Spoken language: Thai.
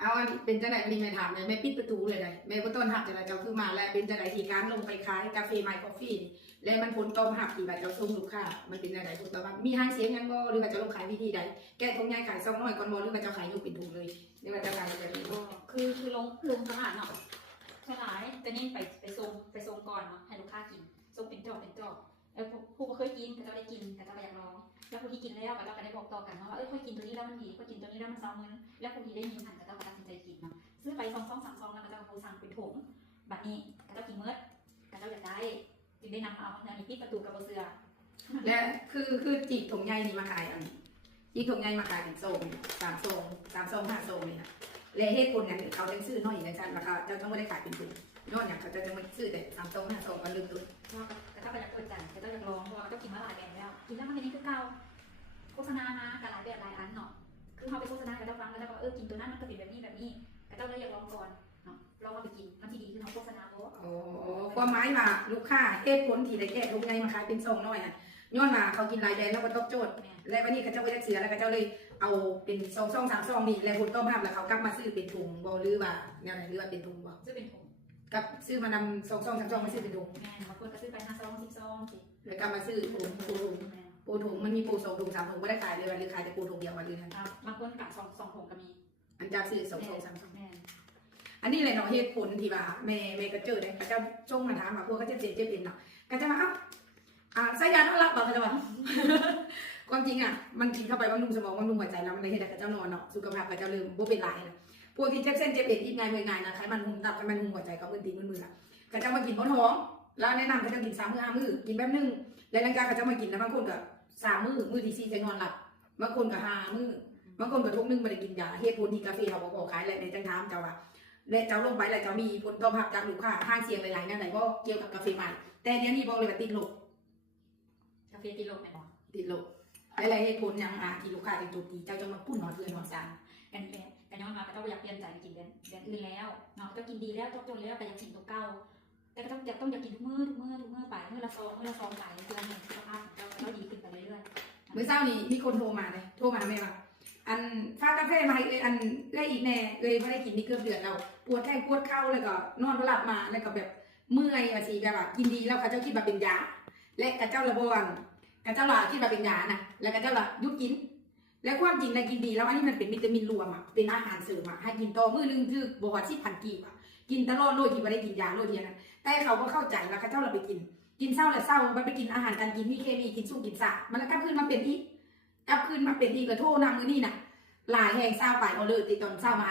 เอาอันเป็นจังได๋อันนี้แม่ถามเลยแม่ปิดประตูเลยได้แม่บ่ต้อนรับจังได๋เจ้าคือมาแล้วเป็นจังได๋ที่การลงไปขายกาแฟไมค์คอฟฟี่นี่แล้วมันผลตอบรับที่ว่าเจ้าส่งลูกค้ามันเป็นจังได๋ผลตอบรับมีหางเสียงหยังบ่หรือว่าเจ้าลงขายวิธีใดแก้ถุงใหญ่ขายซองน้อยก่อนบ่หรือว่าเจ้าขายยกเป็นถุงเลยหรือว่าเจ้าขายแบบนี้บ่ คือลงตลาดเนาะใช่หลายแต่นี่ไปส่งก่อนเนาะให้ลูกค้ากินส่งเป็นจอกแล้วผู้ก็เคยกินแต่เราได้กินแต่เราอยากลองแล้วผู้ที่กินแล้วเราก็ได้บอกต่อกันว่าค่อยกินตัวนี้แล้วมันดีค่อยกินตัวนี้แล้วมันเซาเงินแล้วผู้ที่ได้ยินหันก็ตัดสินใจกินเนาะซื้อไป2 3 ซองแล้วก็จะสั่งเป็นถุงแบบนี้ก็จะกินเมื่อก็จะอยากได้จึงได้นำมาเอาในปิดประตูกับเสือ และคือจีกถุงใหญ่นี่มาขายอันจีกถุงใหญ่มาขายเป็นโซง3 ซอง5 ซองนี่นะและเหตุผลอย่างเขาจังซื้อน้อยอย่างซั่นแล้วก็เจ้าต้องบ่ได้ขายเป็นถุงนอกจากเขาจะมาซื้อแต่3 ซอง5 ซองก็ลืมตัว ก็ถ้าไปอยากเปิดใจก็ต้องอยากลองเพราะว่าก็กินมาหลายแบบแล้วกินแล้วมันเป็นนี่คือเก่าโฆษณามากับหลายแบบหลายอันเนาะคือเขาไปโฆษณากับเราฟังแล้วก็กินตัวนั้นมันก็เป็นแบบนี้ก็ต้องเลยอยากลองก่อนเนาะลองมาไปกินมันที่ดีคือเขาโฆษณาโอ้ อ๋อความหมายว่าลูกค้าเหตุผลที่ได้แก้ถุงใหญ่มาขายเป็นซองน้อยอ่ะย้อนมาเขากินหลายแบรนด์แล้วก็ตอบโจทย์และวันนี้เขาเจ้าก็จะเสียแล้วเขาเจ้าเลยเอาเป็นซอง3 ซองนี่แล้วผลตอบรับแล้วเขากลับมาซื้อเป็นถุงบ่หรือว่าแนวไหนหรือว่าเป็นถุงบ่ ซื้อเป็นถุง กับซื้อมานำ2 3 ซองมาซื้อเป็นถุง แม่บางคนก็ซื้อไป5 ซอง10 ซองสิ แล้วกลับมาซื้อถุงปูถุงมันมีปู2 ถุง3 ถุงไม่ได้ขายเลยว่าหรือขายแต่ปูถุงเดียวมาหรือนั่น บางคนกะสองถุงก็มี อันจะซื้อ2 3 ซอง แม่ อันนี้เลยเนาะเหตุผลที่ว่าแม่ก็เจอเนี่ยเขาเจ้าจงมาถามว่าพวกเขาเจ็บเป็นเนาะก็จะมาสายยาต้องรับบอกเขาจะว่า ความจริงอ่ะมันกินเข้าไปบำรุงสมองบำรุงหัวใจแล้วมันเลยเห็นแต่เจ้านอนเนาะสุขภาพเขาเจ้าลืมบ่เป็นไรนะพวกที่เจ็บเส้นเจ็บเอ็นอีกไงเมื่อยไงนะไขมันหุ่มตับไขมันหุ่มหัวใจเขามึนตีมึนอ่ะเขาเจ้ามากินบนท้องแล้วแนะนำเขาจะกิน3 มื้อ 5 มื้อกินแบบนึงแล้วหลังจากเขาเจ้ามากินแล้วบางคนก็3 มื้อที่4จะนอนหลับบางคนก็5 มื้อบางคนก็ทุกนึงไม่ได้กินยาเหตุผลที่กาแฟเขาบอกขายอะไรในจังถามเจ้าว่าและเจ้าลงไปแล้วเจ้ามีผลตอบรับจากลูกค้าห้างเสียงหลายๆนั่นไหนก็เกี่ยวกับกาแฟใหม่แต่เดี๋ยวนี้บอกเลยว่าติดลบ กาแฟติโลไหนบอก ติดลบอะไรเหตุผลยังที่ลูกค้าเป็นจุดที่เจ้าจะมาพูดหนอนเพื่อนหนอนจาน กันแหละกันย้อนมาก็ต้องอยากเปลี่ยนใจกินแดนอื่นแล้วเนาะก็กินดีแล้วจนแล้วแต่อยากกินตัวเก่าแต่ก็ต้องอยากกินทุกมื้อไปมื้อละซองไปเดือนหนึ่งสภาพเราดีขึ้นไปเรื่อยๆ เมื่อเช้านี้มีคนโทรมาเลยโทรมาแม่ว่าอันฝากกาแฟมาให้เลยอันได้อีกแน่เลยไม่ได้กินนี่เกือบเดือนแล้วปวดแข้งปวดเข่าแล้วก็นอนไม่หลับมาแล้วก็แบบเมื่อยว่าสิแบบว่ากินดีแล้วเขาเจ้าคิดว่าเป็นยาและกระเจ้าระบวนกระเจ้าละคิดว่าเป็นยานะแล้วกระเจ้าละยุดกินแล้วความจริงในกินดีแล้วอันนี้มันเป็นวิตามินรวมเป็นอาหารเสริมให้กินต่อมื้อนึงคือบ่ว่า10,000 กีบกินตลอดโดยที่ไม่ได้กินยาโดยเดียวนั้นแต่เขาก็เข้าใจแล้วกระเจ้าเราไปกินเศร้าและเศร้ามันไปกินอาหารการกินมีเคมีกินสู้กินสะมันกลับขึ้นมาเป็นอีกก็โทษนำมือนี่น่ะหลายแห่งเศร้าไปเอาเลยติดตอนเศร้ามา